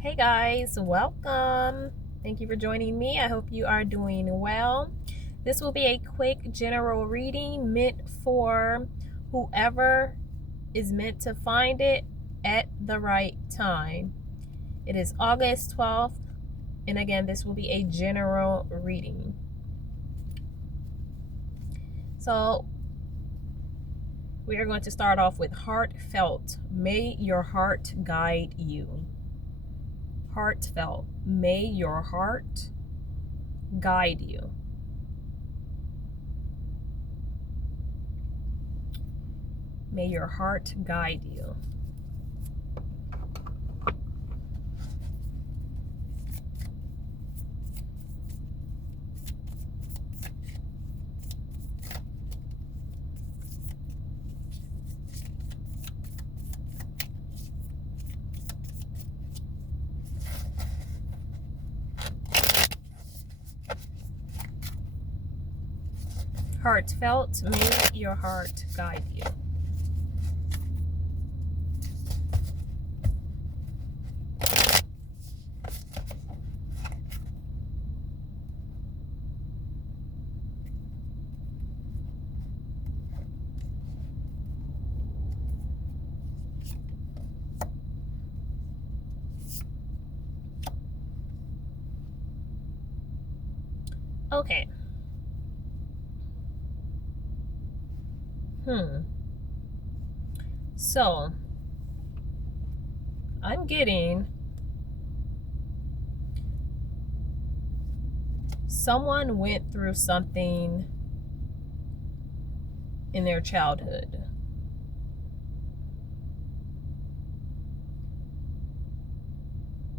Hey guys, welcome. Thank you for joining me. I hope you are doing well. This will be a quick general reading meant for whoever is meant to find it at the right time. It is August 12th, and again, this will be a general reading. So, we are going to start off with heartfelt. May your heart guide you. Heartfelt. May your heart guide you. May your heart guide you. Heartfelt, may your heart guide you. Okay. So, I'm getting someone went through something in their childhood.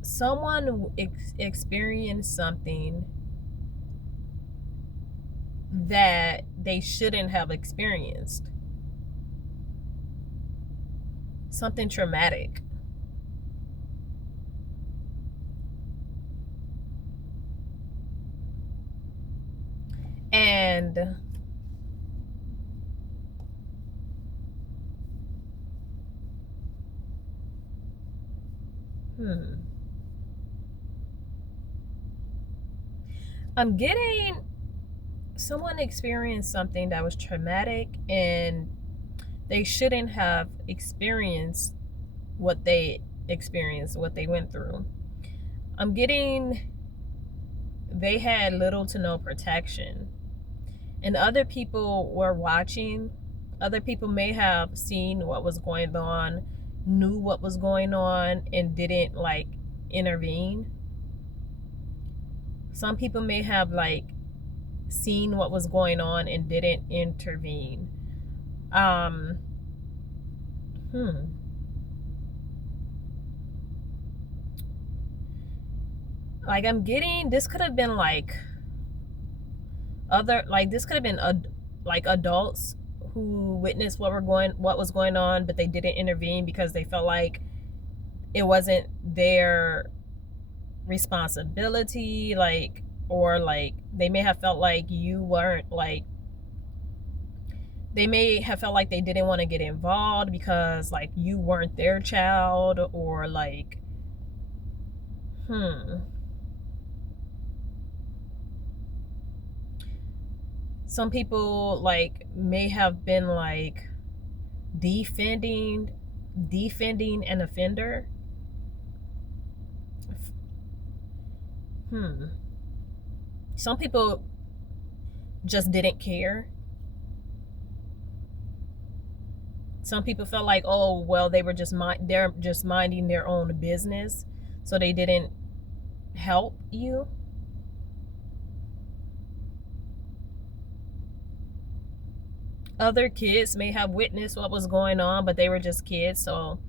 Someone experienced something that they shouldn't have experienced. Something traumatic. And I'm getting someone experienced something that was traumatic and they shouldn't have experienced what they experienced, what they went through. I'm getting they had little to no protection. And other people were watching. Other people may have seen what was going on, knew what was going on, and didn't intervene. Some people may have seen what was going on and didn't intervene. Um, I'm getting this could have been this could have been adults who witnessed what was going on, but they didn't intervene because they felt like it wasn't their responsibility, or they may have felt like you weren't they may have felt like they didn't want to get involved because you weren't their child, or some people may have been defending an offender. Some people just didn't care. Some people felt like, oh well, they're just minding their own business, so they didn't help you. Other kids may have witnessed what was going on, but they were just kids, so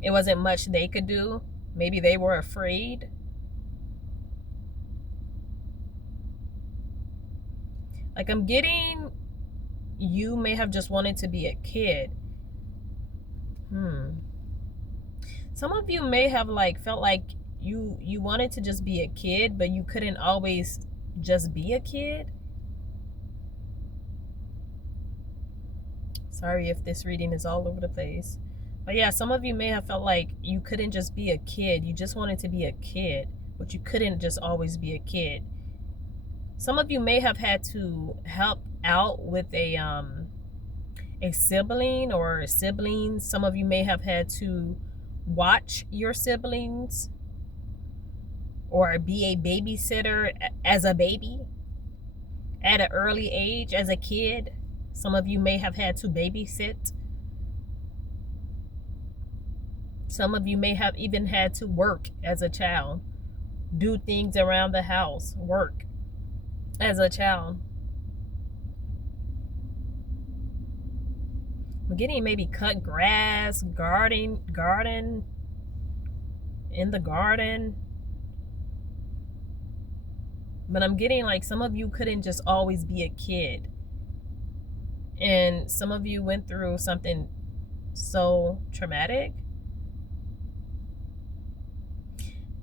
it wasn't much they could do. Maybe they were afraid. I'm getting you may have just wanted to be a kid. Some of you may have felt like you wanted to just be a kid, but you couldn't always just be a kid. Sorry if this reading is all over the place, But yeah, some of you may have felt like you couldn't just be a kid. You just wanted to be a kid, but you couldn't just always be a kid. Some of you may have had to help out with a sibling or siblings. Some of you may have had to watch your siblings or be a babysitter as a baby at an early age as a kid. Some of you may have had to babysit. Some of you may have even had to work as a child, do things around the house, work as a child. I'm getting maybe cut grass, garden in the garden. But I'm getting like some of you couldn't just always be a kid. And some of you went through something so traumatic.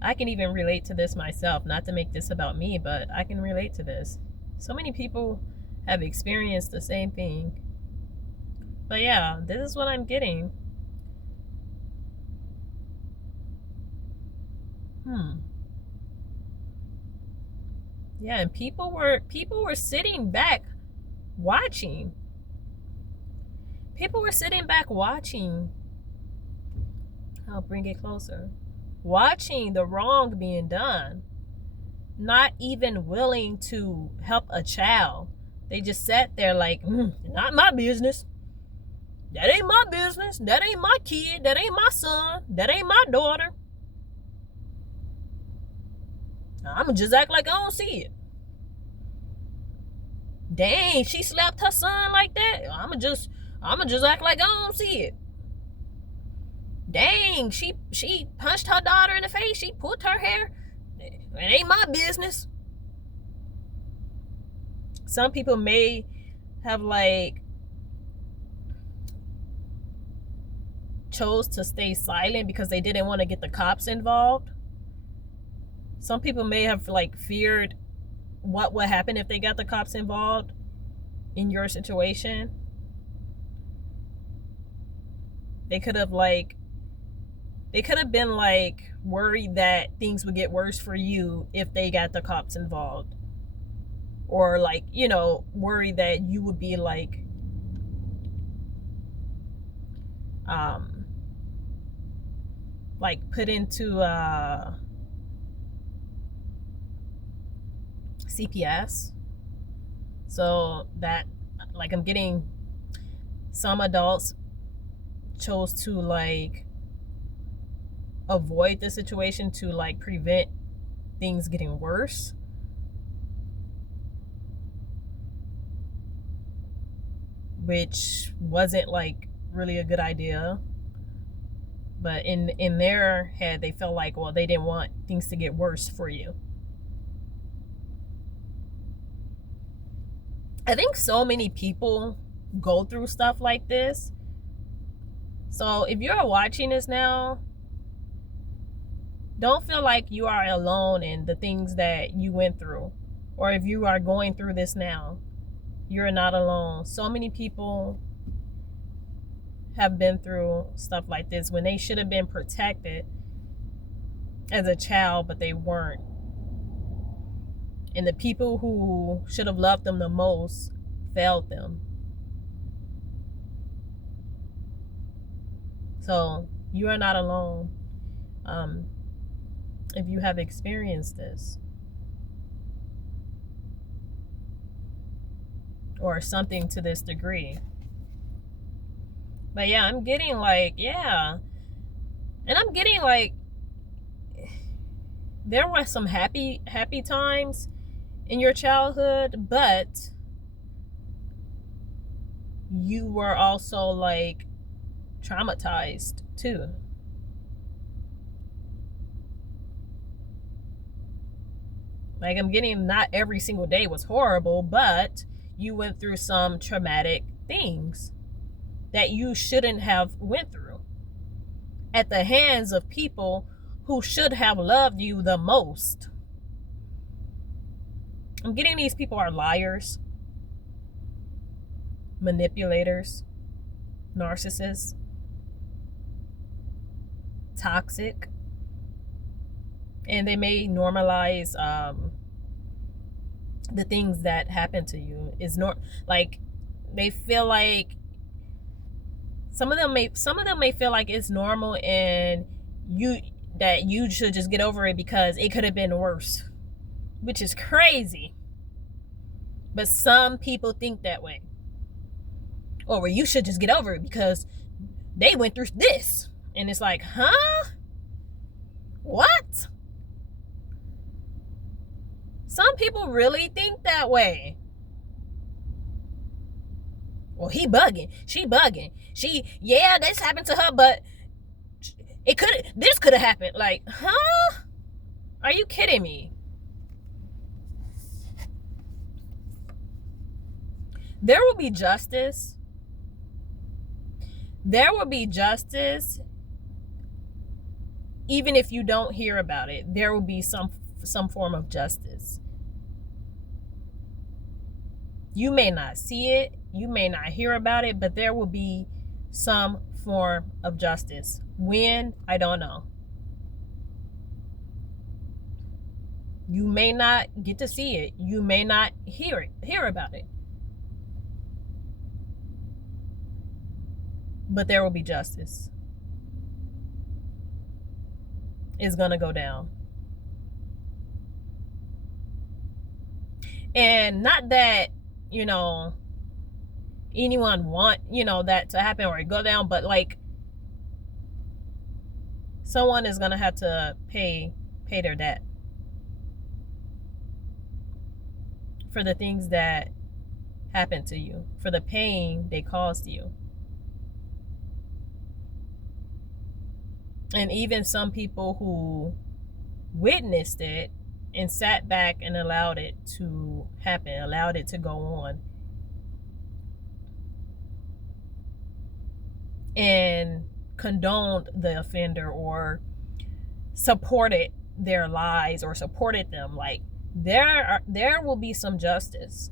I can even relate to this myself, not to make this about me, but I can relate to this. So many people have experienced the same thing. But yeah, this is what I'm getting. Yeah, and people were sitting back watching. People were sitting back watching. I'll bring it closer. Watching the wrong being done. Not even willing to help a child. They just sat there like, not my business. That ain't my business. That ain't my kid. That ain't my son. That ain't my daughter. I'ma just act like I don't see it. Dang, she slapped her son like that. I'ma just act like I don't see it. Dang, she punched her daughter in the face. She pulled her hair. It ain't my business. Some people may have like chose to stay silent because they didn't want to get the cops involved. Some people may have like feared what would happen if they got the cops involved in your situation. They could have been like worried that things would get worse for you if they got the cops involved, or like, worried that you would be like put into CPS. So that, like, I'm getting some adults chose to like avoid the situation to like prevent things getting worse. Which wasn't like really a good idea. But in their head, they felt like, well, they didn't want things to get worse for you. I think so many people go through stuff like this. So if you're watching this now, don't feel like you are alone in the things that you went through. Or if you are going through this now, you're not alone. So many people have been through stuff like this when they should have been protected as a child, but they weren't. And the people who should have loved them the most failed them. So you are not alone if you have experienced this or something to this degree. But yeah, I'm getting like, and I'm getting like, there were some happy times in your childhood, but you were also like traumatized too. Like, I'm getting, not every single day was horrible, but you went through some traumatic things that you shouldn't have went through at the hands of people who should have loved you the most. I'm getting these people are liars, manipulators, narcissists. toxic, and they may normalize the things that happen to you. Is like they feel like some of them may feel like it's normal, and you should just get over it because it could have been worse, which is crazy. But some people think that way. Or you should just get over it because they went through this. And it's like, huh? What? Some people really think that way. Well, he bugging. She bugging. This happened to her, but this could have happened. Like, huh? Are you kidding me? There will be justice. There will be justice. Even if you don't hear about it, there will be some form of justice. You may not see it, you may not hear about it, but there will be some form of justice. When? I don't know. You may not get to see it. You may not hear about it. But there will be justice. It's going to go down. And not that, anyone want, that to happen or go down, but like someone is going to have to pay their debt for the things that happened to you, for the pain they caused you. And even some people who witnessed it and sat back and allowed it to happen, allowed it to go on, and condoned the offender or supported their lies or supported them. Like, there will be some justice.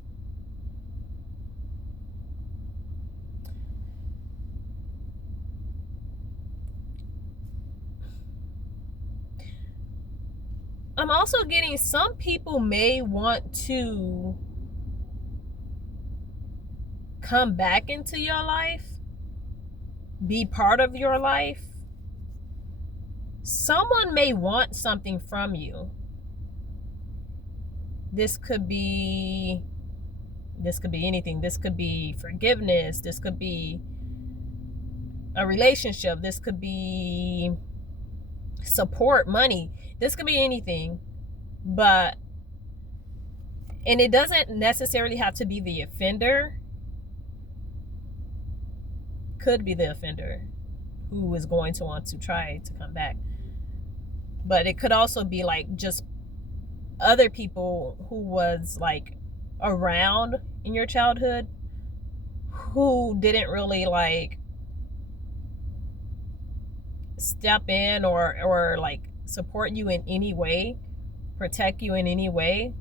I'm also getting some people may want to come back into your life, be part of your life. Someone may want something from you. This could be anything. This could be forgiveness. This could be a relationship. This could be support, money. This could be anything. And it doesn't necessarily have to be the offender. Could be the offender who is going to want to try to come back. But it could also be like just other people who was like around in your childhood who didn't really like step in or like support you in any way, protect you in any way.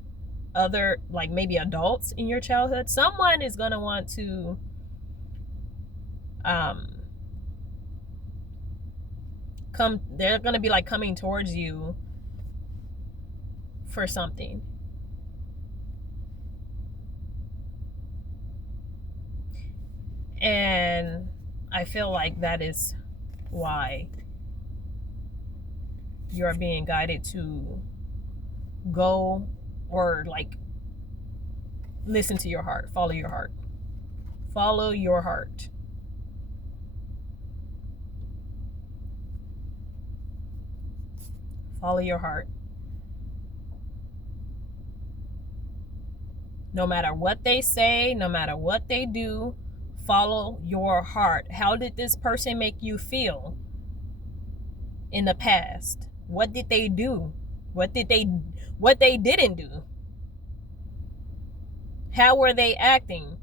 Other, like maybe adults in your childhood. Someone is going to want to they're going to be like coming towards you for something. And I feel like that is why you're being guided to go or like listen to your heart, follow your heart. Follow your heart. Follow your heart. No matter what they say, no matter what they do, follow your heart. How did this person make you feel in the past? What did they do? What they didn't do? How were they acting?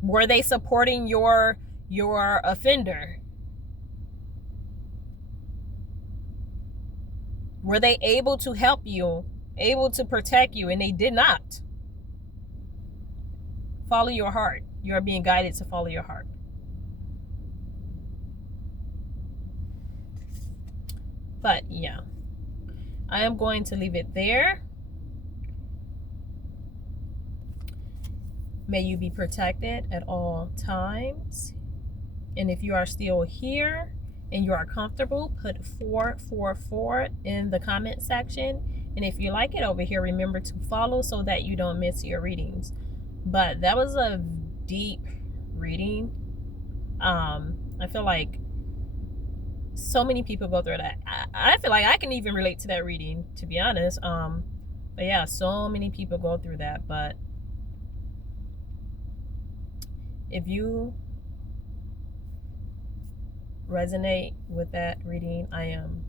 Were they supporting your offender? Were they able to help you, able to protect you, and they did not? Follow your heart. You are being guided to follow your heart. But yeah, I am going to leave it there. May you be protected at all times. And if you are still here and you are comfortable, put 444 in the comment section. And if you like it over here, remember to follow so that you don't miss your readings. But that was a deep reading. I feel like so many people go through that. I feel like I can even relate to that reading, to be honest. But yeah, so many people go through that. But if you resonate with that reading, I am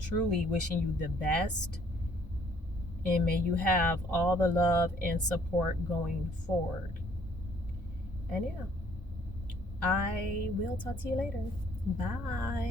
truly wishing you the best, and may you have all the love and support going forward. And yeah, I will talk to you later. Bye.